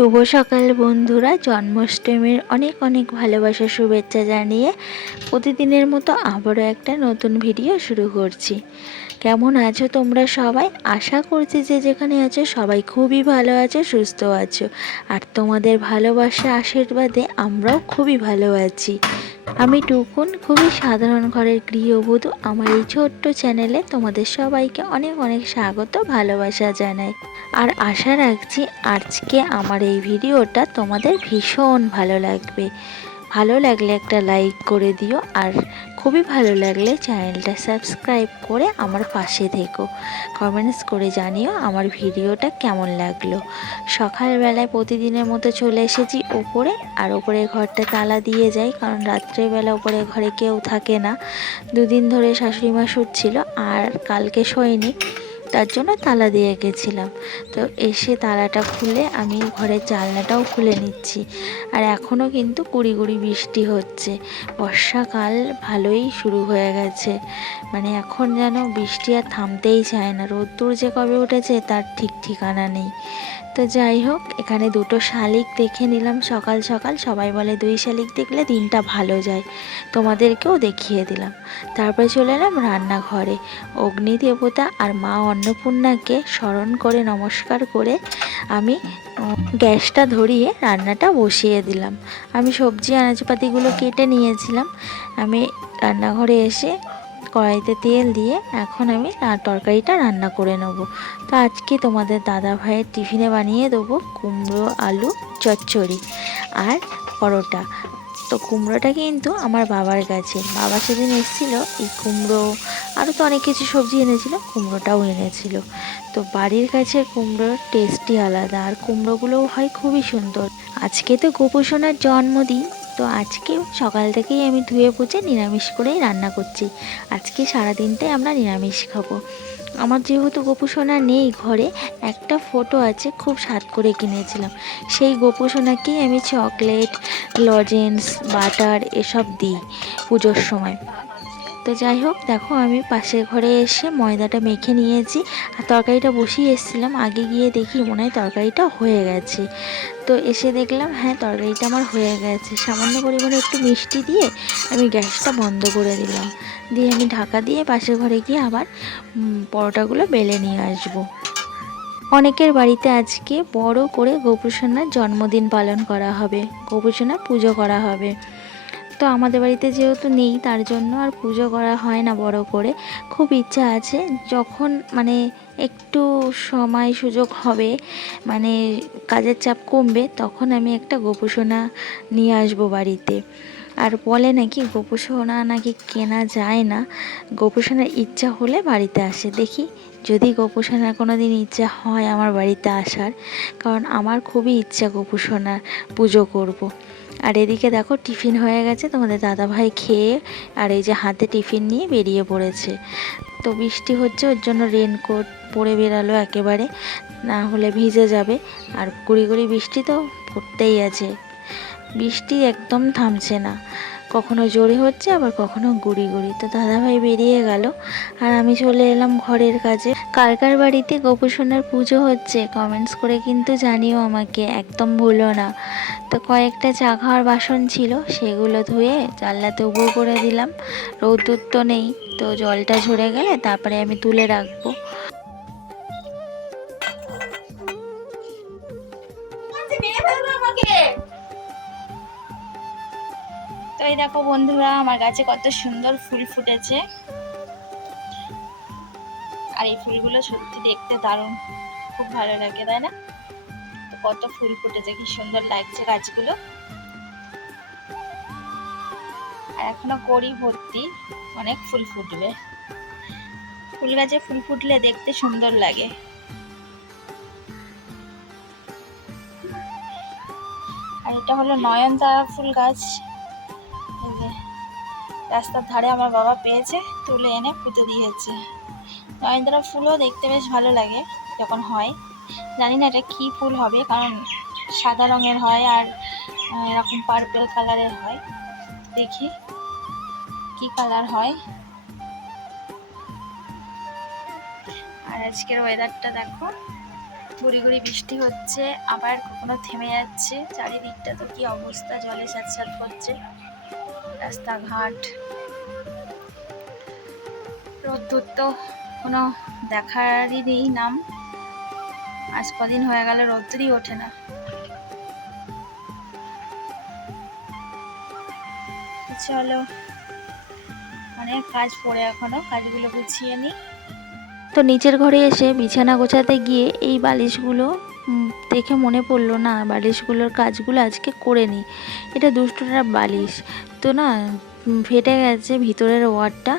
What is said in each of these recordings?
শুভ সকাল বন্ধুরা, জন্মাষ্টমীর অনেক অনেক ভালোবাসা শুভেচ্ছা জানিয়ে প্রতিদিনের মতো আবারও একটা নতুন ভিডিও শুরু করছি। কেমন আছো তোমরা সবাই? আশা করছি যে যেখানে আছো সবাই খুবই ভালো আছো, সুস্থ আছো। আর তোমাদের ভালোবাসা আশীর্বাদে আমরাও খুবই ভালো আছি। আমি টুকুন, খুবই সাধারণ ঘরের গৃহবধূ। আমার এই ছোট্ট চ্যানেলে তোমাদের সবাইকে অনেক অনেক স্বাগত, ভালোবাসা জানাই। আর আশা রাখছি আজকে আমার এই ভিডিওটা তোমাদের ভীষণ ভালো লাগবে। ভালো লাগলে একটা লাইক করে দিও, আর খুবই ভালো লাগলে চ্যানেলটা সাবস্ক্রাইব করে আমার পাশে থেকো। কমেন্টস করে জানিও আমার ভিডিওটা কেমন লাগলো। সকালবেলায় প্রতিদিনের মতো চলে এসেছি ওপরে, আর ওপরে ঘরটা তালা দিয়ে যাই, কারণ রাত্রেবেলা ওপরে ঘরে কেউ থাকে না। দুদিন ধরে শাশুড়ি মা শুচ্ছিল আর কালকে শোয়নি, তার জন্য তালা দিয়ে গেছিলাম। তো এসে তালাটা খুলে আমি ঘরের জানলাটাও খুলে নিচ্ছি। আর এখনও কিন্তু গুড়ি গুড়ি বৃষ্টি হচ্ছে। বর্ষাকাল ভালোই শুরু হয়ে গেছে, মানে এখন যেন বৃষ্টি আর থামতেই চায় না। রোদ্দুর যে কবে উঠেছে তার ঠিক ঠিকানা নেই। তো যাই হোক, এখানে দুটো শালিক দেখে নিলাম সকাল সকাল। সবাই বলে 2 শালিক দেখলে দিনটা ভালো যায়, তোমাদেরকেও দেখিয়ে দিলাম। তারপরে চলে এলাম রান্নাঘরে। অগ্নি দেবতা আর মা অন্নপূর্ণাকে স্মরণ করে নমস্কার করে আমি গ্যাসটা ধরিয়ে রান্নাটা বসিয়ে দিলাম। আমি সবজি আনাজপাতিগুলো কেটে নিয়েছিলাম। আমি রান্নাঘরে এসে কড়াইতে তেল দিয়ে এখন আমি তরকারিটা রান্না করে নেব। তো আজকে তোমাদের দাদা ভাইয়ের টিফিনে বানিয়ে দেবো কুমড়ো আলু চচ্চড়ি আর পরোটা। তো কুমড়োটা কিন্তু আমার বাবার কাছে, বাবা সেদিন এসেছিলো, এই কুমড়ো আরও তো অনেক কিছু সবজি এনেছিল, কুমড়োটাও এনেছিল। তো বাড়ির কাছে কুমড়োর টেস্টই আলাদা, আর কুমড়োগুলোও হয় খুবই সুন্দর। আজকে তো গোপুসোনার জন্মদিন, তো আজকে সকাল থেকেই আমি ধুয়ে পুছে নিরামিষ করেই রান্না করছি। আজকে সারাদিনটাই আমরা নিরামিষ খাবো। আমার যেহেতু গোপুসোনা নেই ঘরে, একটা ফটো আছে, খুব স্বাদ করে কিনেছিলাম। সেই গোপুসোনাকেই আমি চকলেট, লজেন্স, বাটার এসব দিই পুজোর সময়। তো যাই হোক, দেখো আমি পাশের ঘরে এসে ময়দাটা মেখে নিয়েছি আর তরকারিটা বসিয়ে এসেছিলাম। আগে গিয়ে দেখি মনে হয় তরকারিটা হয়ে গেছে। তো এসে দেখলাম হ্যাঁ, তরকারিটা আমার হয়ে গেছে। সামান্য পরিমাণে একটু মিষ্টি দিয়ে আমি গ্যাসটা বন্ধ করে দিলাম। দিয়ে আমি ঢাকা দিয়ে পাশের ঘরে গিয়ে আবার পরোটাগুলো বেলে নিয়ে আসবো। অনেকের বাড়িতে আজকে বড় করে গোপুসোনার জন্মদিন পালন করা হবে, গোপুসোনার পুজো করা হবে। তো আমাদের বাড়িতে যেহেতু নেই, তার জন্য আর পুজো করা হয় না বড় করে। খুব ইচ্ছা আছে, যখন মানে একটু সময় সুযোগ হবে, মানে কাজের চাপ কমবে, তখন আমি একটা গোপুসোনা নিয়ে আসবো বাড়িতে। আর বলে নাকি গোপুসোনা নাকি কেনা যায় না, গোপুসোনার ইচ্ছা হলে বাড়িতে আসে। দেখি যদি গোপুসোনার কোনো দিন ইচ্ছা হয় আমার বাড়িতে আসার, কারণ আমার খুবই ইচ্ছা গোপুসোনার পুজো করব। আর এদিকে দেখো টিফিন হয়ে গেছে, তোমাদের দাদাভাই খেয়ে আর এই যে হাতে টিফিন নিয়ে বেরিয়ে পড়েছে। তো বৃষ্টি হচ্ছে, ওর জন্য রেনকোট পরে বেরালো একেবারে, না হলে ভিজে যাবে। আর গুড়ি গুড়ি বৃষ্টি তো পড়তেই আছে, বৃষ্টি একদম থামছে না, কখনো জোরে হচ্ছে আবার কখনো গুড়ি গুড়ি। তো দাদাভাই বেরিয়ে গেল আর আমি চলে এলাম ঘরের কাজে। কার কার বাড়িতে গোপুসোনার পুজো হচ্ছে কমেন্টস করে কিন্তু জানিও আমাকে, একদম ভুলো না। তো কয়েকটা চা খাওয়ার বাসন ছিল, সেগুলো ধুয়ে জানলাতে উবু করে দিলাম। রৌদ্র তো নেই, তো জলটা ঝরে গেলে তারপরে আমি তুলে রাখবো। তো এই দেখো বন্ধুরা, আমার গাছে কত সুন্দর ফুল ফুটেছে, আর এই ফুলগুলো সত্যি দেখতে দারুণ, খুব ভালো লাগে, তাই না? তো কত ফুল ফুটেছে, কি সুন্দর লাগছে গাছগুলো। আর এখনো কড়ি ভর্তি, অনেক ফুল ফুটবে। ফুল গাছে ফুল ফুটলে দেখতে সুন্দর লাগে। আর এটা হলো নয়নতারা ফুল গাছ। এই যে রাস্তার ধারে আমার বাবা পেয়েছে, তুলে এনে পুঁতে দিয়েছে। নয়নতারা ফুলও দেখতে বেশ ভালো লাগে যখন হয়। জানি না এটা কি ফুল হবে, কারণ সাদা রঙের হয় আর এরকম পার্পল কালারের হয়। দেখি কি কালার হয়। আর আজকের ওয়েদারটা দেখো, গুড়ি গুড়ি বৃষ্টি হচ্ছে, আবার কখনো থেমে যাচ্ছে। চারিদিকটা তো কি অবস্থা, জলে স্যাঁতস্যাঁত করছে রাস্তাঘাট। রোদ্দুর তো কোনো দেখারই নেই নাম। আজ কদিন হয়ে গেল রোদ্দুরই ওঠে না। চলো, অনেক কাজ পড়ে এখনো, কাজগুলো গুছিয়ে নিই। তো নিচের ঘরে এসে বিছানা গোছাতে গিয়ে এই বালিশগুলো দেখে মনে পড়লো, না বালিশগুলোর কাজগুলো আজকে করে নিই। এটা দুষ্টুটার বালিশ, তো না ফেটে গেছে ভিতরের ওয়ারটা,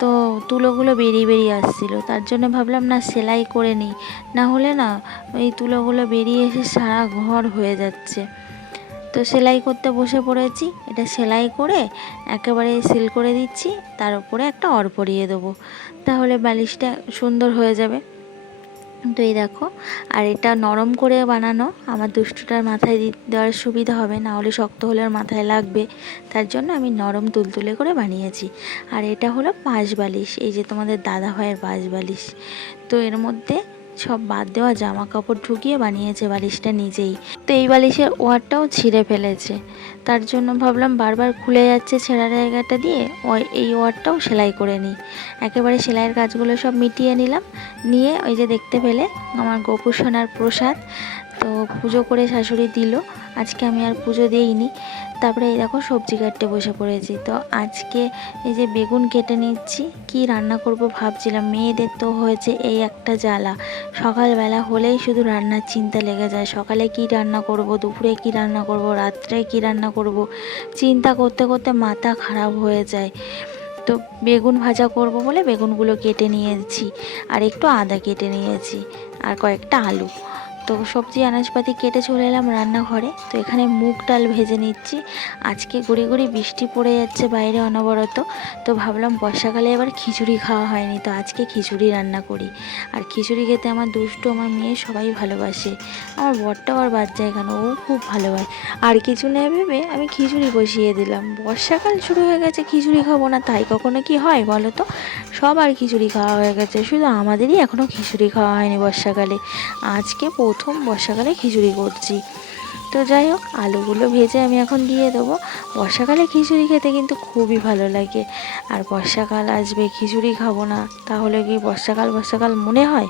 তো তুলোগুলো বেরিয়ে বেরিয়ে আসছিলো, তার জন্য ভাবলাম না সেলাই করে নিই, না হলে না ওই তুলোগুলো বেরিয়ে এসে সারা ঘর হয়ে যাচ্ছে। তো সেলাই করতে বসে পড়েছি। এটা সেলাই করে একেবারে সিল করে দিচ্ছি, তার উপরে একটা অর পরিয়ে দেবো, তাহলে বালিশটা সুন্দর হয়ে যাবে। তো এই দেখো, আর এটা নরম করে বানানো, আমার দুষ্টুটার মাথায় দেওয়ার সুবিধা হবে, না হলে শক্ত হলে ওর মাথায় লাগবে, তার জন্য আমি নরম তুলতুলে করে বানিয়েছি। আর এটা হলো পাশ বালিশ, এই যে তোমাদের দাদা ভাইয়ের পাশ বালিশ। তো এর মধ্যে সব বাদ দেওয়া জামা কাপড় ঢুকিয়ে বানিয়েছে বালিশটা নিজেই। তো এই বালিশের ওয়ারটাও ছিঁড়ে ফেলেছে, তার জন্য ভাবলাম বারবার খুলে যাচ্ছে ছেঁড়া জায়গাটা দিয়ে, এই ওয়ারটাও সেলাই করে নিই। একেবারে সেলাইয়ের কাজগুলো সব মিটিয়ে নিলাম, নিয়ে ওই যে দেখতে পেলে আমার গোপু সোনার প্রসাদ, তো পুজো করে শাশুড়ি দিল, আজকে আমি আর পুজো দিইনি। তারপরে এই দেখো সবজি কাটতে বসে পড়েছি। তো আজকে এই যে বেগুন কেটে নিচ্ছি, কি রান্না করব ভাবছিলাম। মেয়েদের তো হয়েছে এই একটা জ্বালা, সকালবেলা হলেই শুধু রান্নার চিন্তা লেগে যায়, সকালে কি রান্না করব, দুপুরে কি রান্না করব, রাত্রে কি রান্না করব, চিন্তা করতে করতে মাথা খারাপ হয়ে যায়। তো বেগুন ভাজা করব বলে বেগুনগুলো কেটে নিয়েছি, আর একটু আদা কেটে নিয়েছি, আর কয়েকটা আলু। তো সবজি আনাজপাতি কেটে চলে এলাম রান্নাঘরে। তো এখানে মুগ ডাল ভেজে নিচ্ছি। আজকে গুড়ি গুড়ি বৃষ্টি পড়ে যাচ্ছে বাইরে অনবরত, তো ভাবলাম বর্ষাকালে এবার খিচুড়ি খাওয়া হয়নি, তো আজকে খিচুড়ি রান্না করি। আর খিচুড়ি খেতে আমার দুষ্টু, আমার মেয়ে সবাই ভালোবাসে, আমার বরটাও আর বাদ যায় কেন, ও খুব ভালোবাসে। আর কিছু নেই ভেবে আমি খিচুড়ি বসিয়ে দিলাম। বর্ষাকাল শুরু হয়ে গেছে, খিচুড়ি খাবো না তাই কখনো কি হয় বলো তো? সবার খিচুড়ি খাওয়া হয়ে গেছে, শুধু আমাদেরই এখনও খিচুড়ি খাওয়া হয়নি বর্ষাকালে। আজকে প্রথম বর্ষাকালে খিচুড়ি করছি। তো যাই হোক, আলুগুলো ভেজে আমি এখন দিয়ে দেবো। বর্ষাকালে খিচুড়ি খেতে কিন্তু খুবই ভালো লাগে। আর বর্ষাকাল আসবে খিচুড়ি খাবো না, তাহলে কি বর্ষাকাল বর্ষাকাল মনে হয়?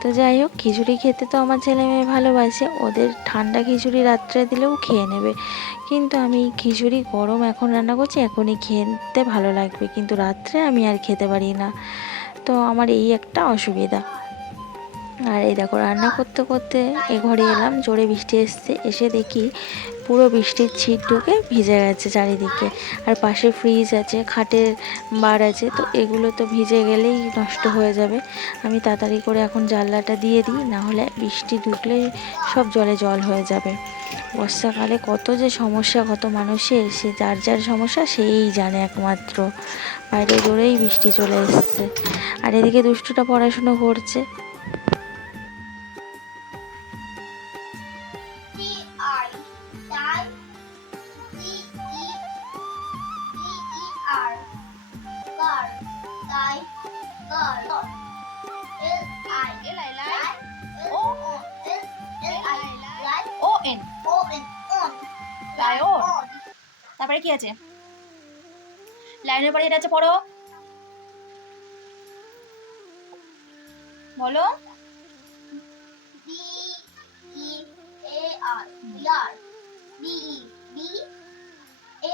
তো যাই হোক, খিচুড়ি খেতে তো আমার ছেলে মেয়ে ভালোবাসে, ওদের ঠান্ডা খিচুড়ি রাত্রে দিলেও খেয়ে নেবে, কিন্তু আমি খিচুড়ি গরম এখন রান্না করছি, এখনই খেতে ভালো লাগবে, কিন্তু রাত্রে আমি আর খেতে পারি না। তো আমার এই একটা অসুবিধা। আর এই দেখো রান্না করতে করতে এ ঘরে এলাম, জোরে বৃষ্টি এসছে, এসে দেখি পুরো বৃষ্টির ছিট ঢুকে ভিজে গেছে চারিদিকে। আর পাশে ফ্রিজ আছে, খাটের বার আছে, তো এগুলো তো ভিজে গেলেই নষ্ট হয়ে যাবে। আমি তাড়াতাড়ি করে এখন জানলাটা দিয়ে দিই, না হলে বৃষ্টি ঢুকলে সব জলে জল হয়ে যাবে। বর্ষাকালে কত যে সমস্যা, কত মানুষের, সে যার যার সমস্যা সেই জানে একমাত্র। বাইরে জোরেই বৃষ্টি চলে এসছে, আর এদিকে দুষ্টুটা পড়াশুনো করছে। তারপরে কি আছে লাইনের পরে, এটা আছে পড়ো, বলো। B E A R, BR, B E B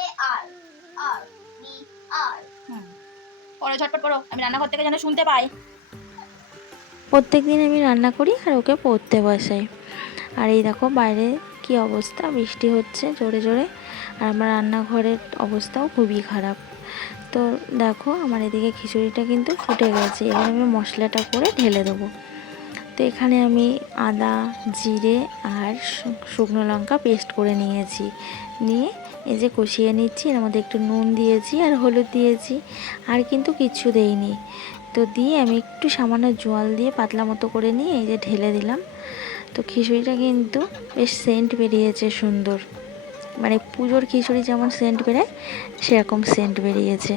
A R, R B আর। পড়ো, ঝটপট পড়ো, আমি রান্নাঘর থেকে যেন শুনতে পাই। প্রত্যেক দিন আমি রান্না করি আর ওকে পড়তে বসাই। আর এই দেখো বাইরে কি অবস্থা, বৃষ্টি হচ্ছে জোরে জোরে, আর আমার রান্নাঘরের অবস্থাও খুবই খারাপ। তো দেখো আমার এদিকে খিচুড়িটা কিন্তু ফুটে গেছে, এবার আমি মশলাটা করে ঢেলে দেবো। তো এখানে আমি আদা, জিরে আর শুকনো লঙ্কা পেস্ট করে নিয়েছি, নিয়ে এই যে কষিয়ে নিচ্ছি। এর মধ্যে একটু নুন দিয়েছি আর হলুদ দিয়েছি, আর কিন্তু কিচ্ছু দেইনি। তো দিয়ে আমি একটু সামান্য জল দিয়ে পাতলা মতো করে নিয়ে এই যে ঢেলে দিলাম। তো খিচুড়িটা কিন্তু বেশ সেন্ট বেরিয়েছে সুন্দর, মানে পুজোর খিচুড়ি যেমন সেন্ট বেরোয় সেরকম সেন্ট বেরিয়েছে।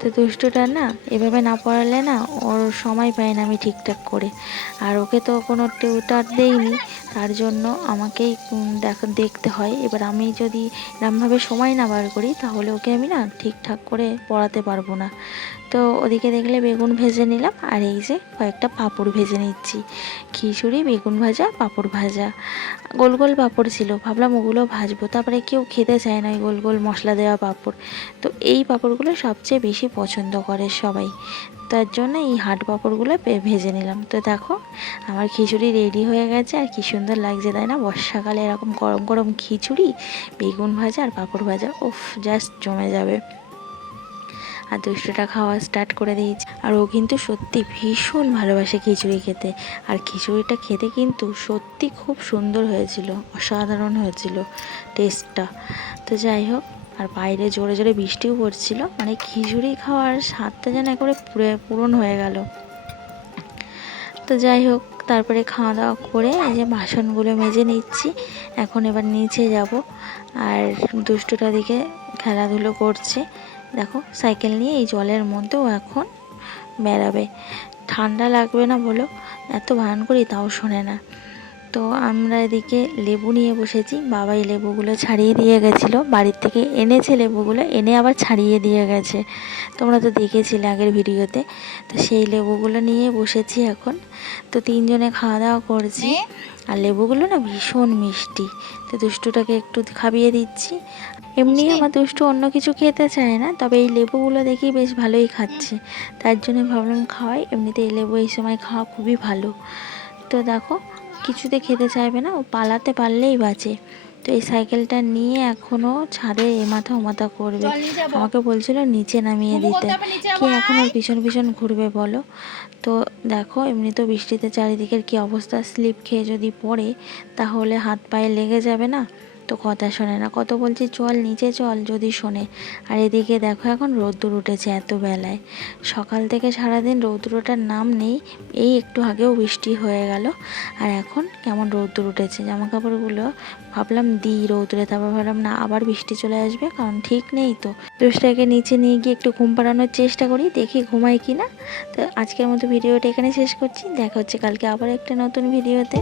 তো দুষ্টুটা না এভাবে না পড়ালে না ওর সময় পায় না আমি ঠিকঠাক করে। আর ওকে তো কোনো টিউটার দেইনি, তার জন্য আমাকেই দেখতে হয়। এবার আমি যদি এরমভাবে সময় না বার করি তাহলে ওকে আমি না ঠিকঠাক করে পড়াতে পারবো না। তো ওদিকে দেখলে বেগুন ভেজে নিলাম, আর এই যে কয়েকটা পাঁপড় ভেজে নিচ্ছি। খিচুড়ি, বেগুন ভাজা, পাঁপড় ভাজা, গোল গোল পাঁপড় ছিল, ভাবলাম ওগুলো ভাজবো। তারপরে কেউ খেতে চায় না ওই গোল গোল মশলা দেওয়া পাঁপড়, তো এই পাঁপড়গুলো সবচেয়ে বেশি পছন্দ করে সবাই, তার জন্য এই হাট পাঁপড়গুলো ভেজে নিলাম। তো দেখো আমার খিচুড়ি রেডি হয়ে গেছে, আর কি সুন্দর লাগছে তাই না? বর্ষাকালে এরকম গরম গরম খিচুড়ি, বেগুন ভাজা আর পাঁপড় ভাজা, উফ জাস্ট জমে যাবে। আর দুষ্টুটা খাওয়া স্টার্ট করে দিয়েছি, আর ও কিন্তু সত্যি ভীষণ ভালোবাসে খিচুড়ি খেতে। আর খিচুড়িটা খেতে কিন্তু সত্যি খুব সুন্দর হয়েছিল, অসাধারণ হয়েছিল টেস্টটা। তো যাই হোক, আর বাইরে জোরে জোরে বৃষ্টিও পড়ছিল, মানে খিচুড়ি খাওয়ার স্বাদটা যেন একেবারে পূরণ হয়ে গেল। তো যাই হোক, তারপরে খাওয়া দাওয়া করে এই যে বাসনগুলো মেজে নিচ্ছি। এখন এবার নিচে যাব, আর দুষ্টুটা দিকে খেলাধুলো করছে। দেখো সাইকেল নিয়ে এই জলের মধ্যেও এখন বেড়াবে। ঠান্ডা লাগবে না বলো, এত বারণ করি তাও শোনে না। তো আমরা এদিকে লেবু নিয়ে বসেছি, বাবা এই লেবুগুলো ছাড়িয়ে দিয়ে গেছিলো, বাড়ির থেকে এনেছে লেবুগুলো, এনে আবার ছাড়িয়ে দিয়ে গেছে, তোমরা তো দেখেছিলে আগের ভিডিওতে। তো সেই লেবুগুলো নিয়ে বসেছি এখন। তো তিনজনে খাওয়া দাওয়া করছি, আর লেবুগুলো না ভীষণ মিষ্টি। তো দুষ্টুটাকে একটু খাইয়ে দিচ্ছি। এমনি আমার দুষ্টু অন্য কিছু খেতে চায় না, তবে এই লেবুগুলো দেখি বেশ ভালোই খাচ্ছে, তার জন্য ভাবলাম খাওয়াই। এমনিতে এই লেবু এই সময় খাওয়া খুবই ভালো। তো দেখো কিছুতে খেতে চাইবে না, ও পালাতে পারলেই বাঁচে। তো এই সাইকেলটা নিয়ে এখনও ছাদে এমাথা ওমাথা করবে, আমাকে বলছিল নিচে নামিয়ে দিতে, কি এখন ওর পিছন পিছন ঘুরবে বলো। তো দেখো এমনি তো বৃষ্টিতে চারিদিকের কি অবস্থা, স্লিপ খেয়ে যদি পড়ে তাহলে হাত পায়ে লেগে যাবে না। তো কথা শোনে না, কত বলছি চল নিচে চল, যদি শোনে। আর এদিকে দেখো এখন রোদ্দুর উঠেছে এত বেলায়, সকাল থেকে সারাদিন রৌদ্রটার নাম নেই, এই একটু আগেও বৃষ্টি হয়ে গেল, আর এখন কেমন রৌদ্র উঠেছে। জামা কাপড়গুলো ভাবলাম দিই রৌদ্রে, তারপর ভাবলাম না আবার বৃষ্টি চলে আসবে, কারণ ঠিক নেই। তো দুষ্টাকে নিচে নিয়ে গিয়ে একটু ঘুম পাড়ানোর চেষ্টা করি, দেখি ঘুমায় কি না। তো আজকের মতো ভিডিওটা এখানে শেষ করছি, দেখা হচ্ছে কালকে আবার একটা নতুন ভিডিওতে।